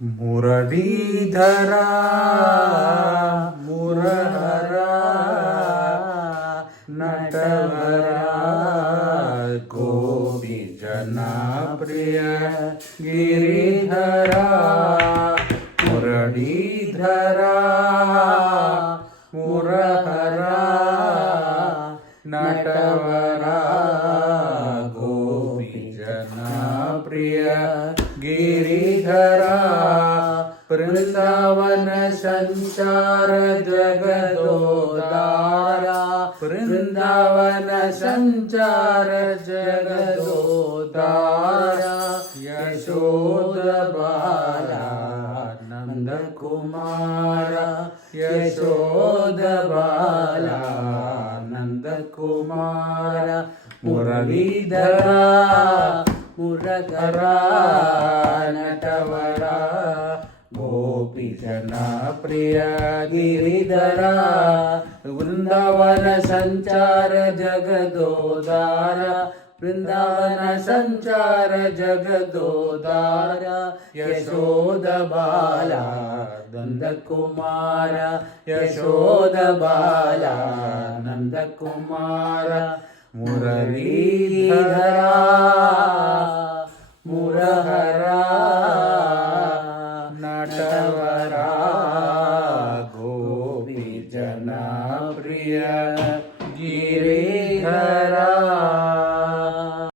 ಮುರಳೀಧರ ಮುರಹರ ನಟವರ ಗೋಪಿ ಜನಪ್ರಿಯ ಗಿರಿಧರ ಮುರಳೀಧರ ಮುರಹರ ನಟವರ ಗೋಪಿ ಜನಪ್ರಿಯ ಗಿರಿಧರ ಬೃಂದಾವನ ಸಂಚಾರ ಜಗದೋದಾರ ಬೃಂದಾವನ ಸಂಚಾರ ಜಗದೋದಾರ ಯಶೋದ ಬಾಲ ನಂದ ಕುಮಾರ ಯಶೋದ ಬಾಲ ನಂದ ಕುಮಾರ ಮುರಳೀಧರ ಮುರಗರ ನಟವರ ಗೋಪಿ ಜನಪ್ರಿಯ ಗಿರಿಧರ ವೃಂದಾವನ ಸಂಚಾರ ಜಗದೋದಾರ ವೃಂದಾವನ ಸಂಚಾರ ಜಗದೋದಾರ ಯಶೋದ ಬಾಲ ನಂದ ಕುಮಾರ ಯಶೋದ ಬಾಲ ನಂದ ಕುಮಾರ ಮುರಳೀಧರ ಮುರಹರ